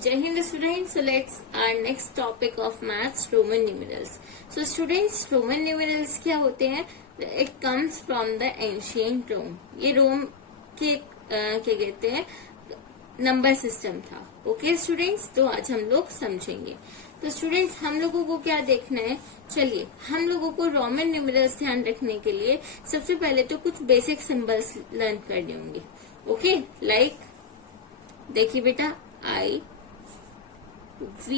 Jai Hind students, so let's our next topic of maths, Roman numerals. So students, Roman numerals क्या होते हैं? It comes from the ancient Rome. ये रोम के क्या कहते हैं नंबर सिस्टम था. ओके स्टूडेंट्स, तो आज हम लोग समझेंगे. तो स्टूडेंट्स, हम लोगों को क्या देखना है? चलिए, हम लोगों को रोमन न्यूमेरल्स ध्यान रखने के लिए सबसे पहले तो कुछ बेसिक सिंबल्स लर्न करने होंगे. ओके, लाइक देखिए बेटा, आई, V,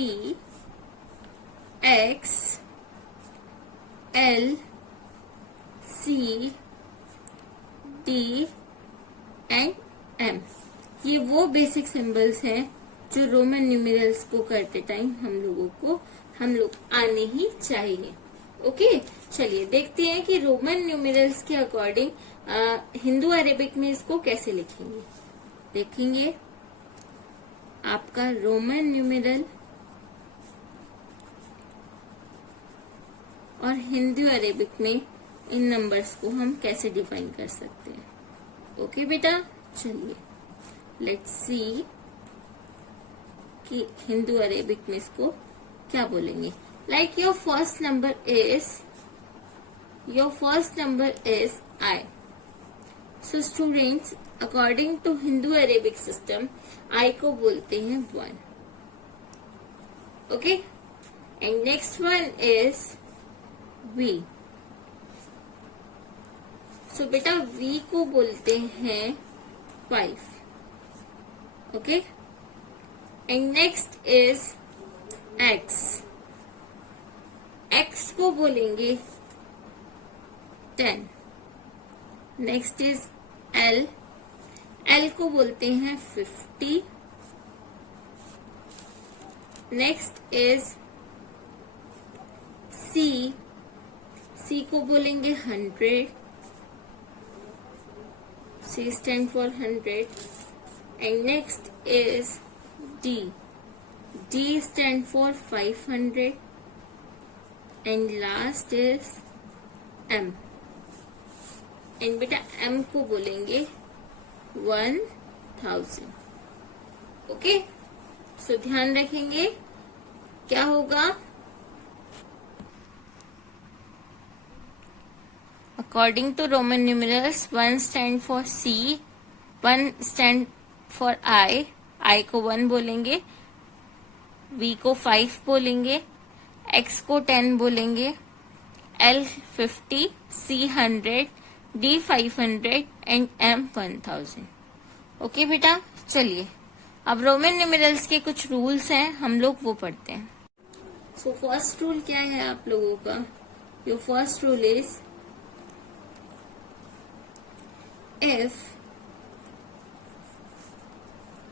X, L, C, D and M. ये वो बेसिक सिंबल्स हैं जो रोमन न्यूमेरल्स को करते टाइम हम लोग आने ही चाहिए. ओके, चलिए देखते हैं कि रोमन न्यूमेरल्स के अकॉर्डिंग हिंदू अरेबिक में इसको कैसे लिखेंगे. देखेंगे आपका रोमन न्यूमेरल और हिंदू अरेबिक में इन नंबर्स को हम कैसे डिफाइन कर सकते हैं. ओके बेटा, चलिए लेट्स सी कि हिंदू अरेबिक में इसको क्या बोलेंगे. Like your first number is I. So students, according to Hindu Arabic system I को बोलते हैं 1. Okay, and next one is V. So बेटा वी को बोलते हैं 5. Okay, and next is X. X को बोलेंगे 10. Next is L. एल को बोलते हैं 50. नेक्स्ट इज सी. सी को बोलेंगे 100. C stand for 100. And next is D. D stand for 500. And last is M. And बेटा एम को बोलेंगे 1000. ओके, सो ध्यान रखेंगे क्या होगा. According to Roman numerals 1 stand for C, 1 stand for I. I को 1 बोलेंगे, वी को 5 बोलेंगे, एक्स को 10 बोलेंगे, L 50, C 100, D 500 and M 1000. Okay बेटा, चलिए अब रोमन न्यूमेरल्स के कुछ रूल्स हैं, हम लोग वो पढ़ते हैं. सो फर्स्ट रूल क्या है आप लोगों का? Your first rule is if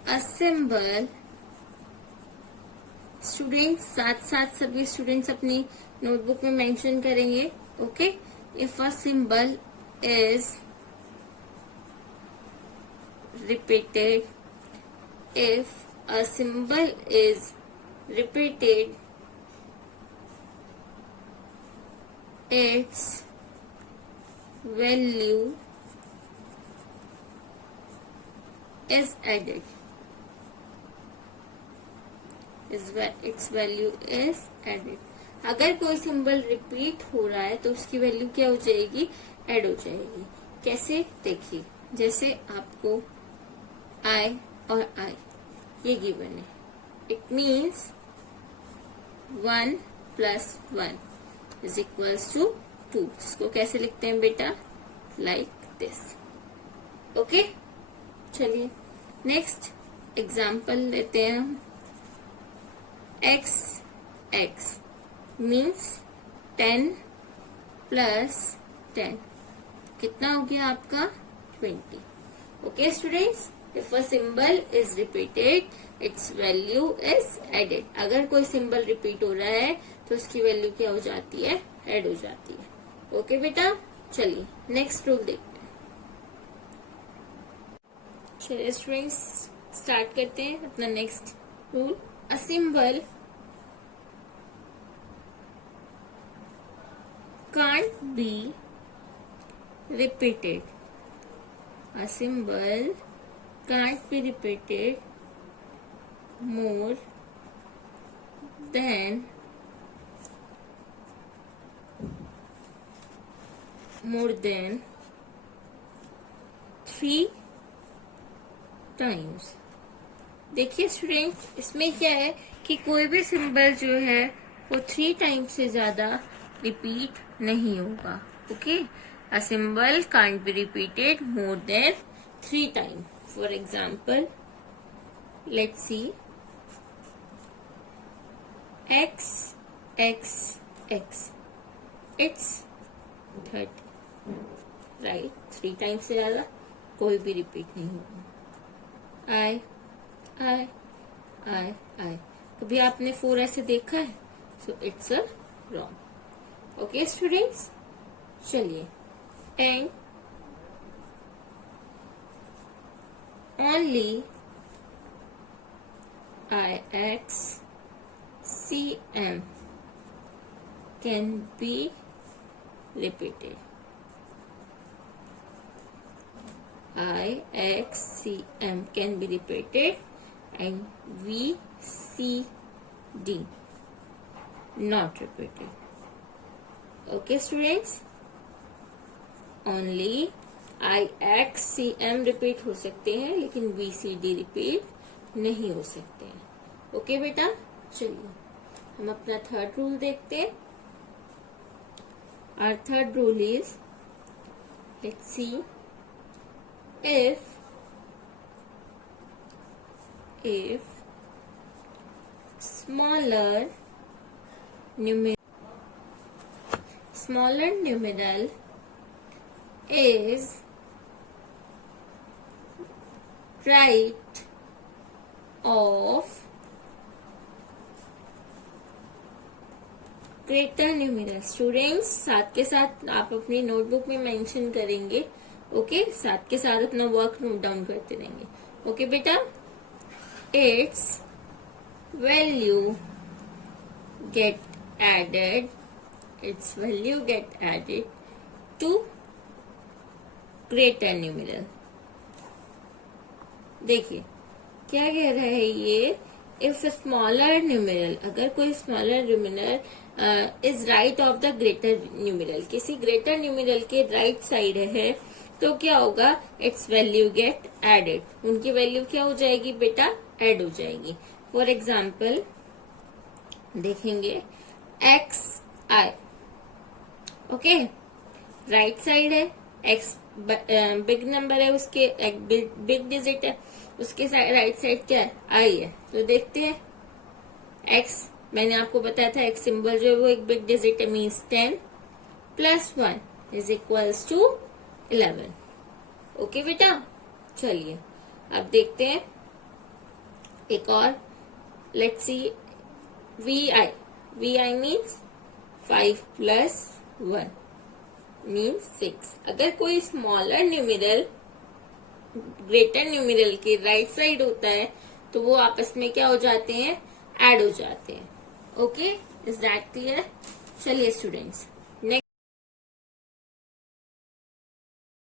a symbol, students साथ साथ सभी स्टूडेंट्स अपनी नोटबुक में मेंशन करेंगे. Okay, if a symbol is repeated, if a symbol is repeated, its value is added. Its value is added. अगर कोई सिंबल रिपीट हो रहा है तो उसकी वैल्यू क्या हो जाएगी? ऐड हो जाएगी. कैसे? देखिए, जैसे आपको आई और आई ये गिवन है. It means 1 + 1 is equals to 2. इसको कैसे लिखते हैं बेटा? Like this. ओके, चलिए नेक्स्ट एग्जाम्पल लेते हैं हम. एक्स मीन्स 10 + 10 कितना हो गया आपका? 20. Okay students, if a symbol is repeated its value is added. अगर कोई सिंबल रिपीट हो रहा है तो उसकी वैल्यू क्या हो जाती है? ऐड हो जाती है. ओके बेटा, चलिए नेक्स्ट रूल देखते हैं. चलिए स्टूडेंट्स, स्टार्ट करते हैं अपना next rule. A symbol can't be repeated. A symbol can't be repeated more than 3 times. देखिए स्टूडेंट, इसमें क्या है कि कोई भी सिंबल जो है वो 3 टाइम्स से ज्यादा रिपीट नहीं होगा। Okay, a symbol can't be repeated more than 3 times. For example, let's see x x x, it's 30, right. 3 times से ज्यादा कोई भी रिपीट नहीं होगा। I I, कभी आपने 4 ऐसे देखा है? So it's a wrong. Okay students, चलिए, and only IXCM can be repeated. IXCM can be repeated and VCD not repeated. Okay students, only IXCM repeat हो सकते हैं लेकिन VCD repeat नहीं हो सकते हैं। ओके बेटा, चलिए हम अपना थर्ड रूल देखते हैं। Our third rule is, let's see, if smaller numeral is right of greater numeral. Students, साथ के साथ आप अपनी नोटबुक में मेंशन करेंगे। ओके, साथ के साथ अपना वर्क नोट डाउन करते रहेंगे। ओके बेटा, its value get added to greater numeral. देखिए क्या कह रहा है ये, इफ स्मॉलर न्यूमेरल, अगर कोई smaller numeral is right of the greater numeral, किसी ग्रेटर न्यूमेरल के राइट साइड है, तो क्या होगा, इट्स वैल्यू गेट एडेड, उनकी वैल्यू क्या हो जाएगी बेटा, ऐड हो जाएगी। फॉर एग्जाम्पल देखेंगे XI, ओके, राइट साइड है, X बिग नंबर है, उसके बिग डिजिट है, उसके राइट साइड क्या है, I है। तो देखते हैं, X मैंने आपको बताया था X सिंबल जो है वो एक बिग डिजिट है, means 10 + 1 is equals to 11। Okay बेटा, चलिए अब देखते हैं एक और। Let's see VI means 5 + 1 means 6। अगर कोई स्मॉलर न्यूमेरल ग्रेटर न्यूमेरल के राइट साइड होता है तो वो आपस में क्या हो जाते हैं, ऐड हो जाते हैं। Okay, is that clear? चलिए स्टूडेंट्स,